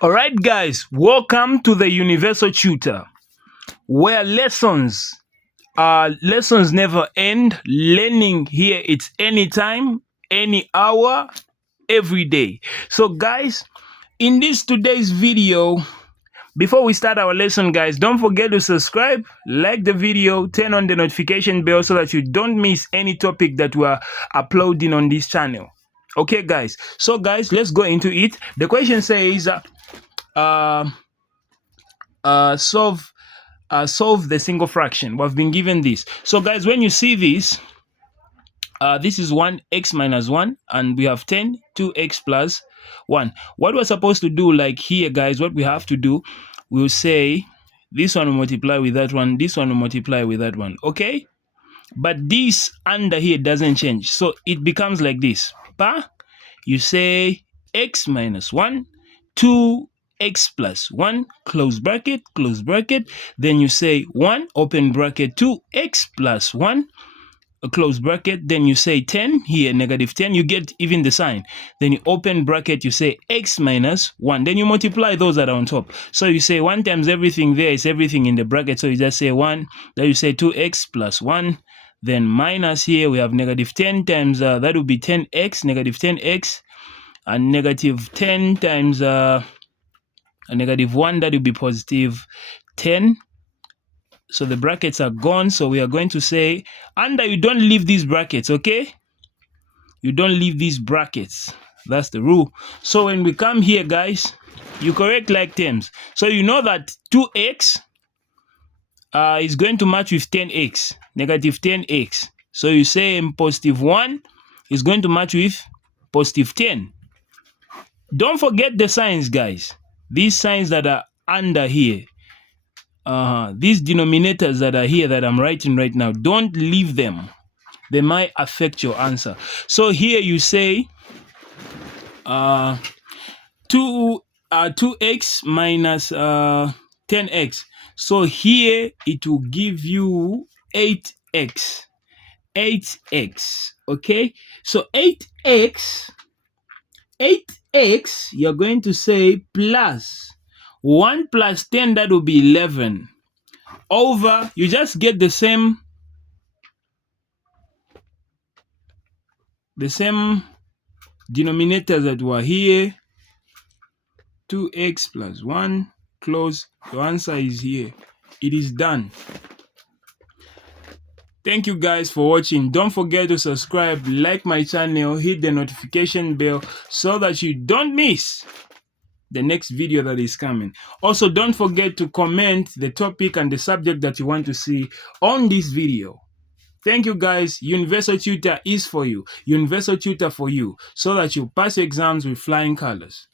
All right, guys, welcome to the Universal Tutor, where lessons never end. Learning here, it's anytime, any hour, every day. So, guys, in this today's video, before we start our lesson, guys, don't forget to subscribe, like the video, turn on the notification bell so that you don't miss any topic that we're uploading on this channel. Okay, guys. So, guys, let's go into it. The question says, solve the single fraction. We've been given this. So guys, when you see this, this is 1x minus 1, and we have 10, 2x plus 1. What we're supposed to do, like here, guys, what we have to do, we'll say this one will multiply with that one, this one will multiply with that one, okay? But this under here doesn't change, so it becomes like this. You say x minus 1, 2x plus 1, close bracket, then you say 1, open bracket, 2x plus 1, close bracket, then you say 10, here negative 10, you get even the sign, then you open bracket, you say x minus 1, then you multiply those that are on top. So you say 1 times everything there is everything in the bracket, so you just say 1, then you say 2x plus 1, then minus here we have negative 10 times, that would be 10x, negative 10x, and negative 10 times a negative 1, that will be positive 10. So the brackets are gone, so we are going to say, and you don't leave these brackets, okay? You don't leave these brackets. That's the rule. So when we come here, guys, you correct like terms. So you know that 2x is going to match with 10x, negative 10x. So you say positive 1 is going to match with positive 10. Don't forget the signs, guys. These signs that are under here, these denominators that are here that I'm writing right now, don't leave them. They might affect your answer. So here you say 2x minus 10x. So here it will give you 8x. 8x. Okay? So 8x, you're going to say plus 1 plus 10, that will be 11, over, you just get the same denominators that were here, 2x plus 1, close, your answer is here. It is done. Thank you guys for watching. Don't forget to subscribe, like my channel, hit the notification bell so that you don't miss the next video that is coming. Also, don't forget to comment the topic and the subject that you want to see on this video. Thank you guys. Universal Tutor is for you. Universal Tutor for you, so that you pass exams with flying colors.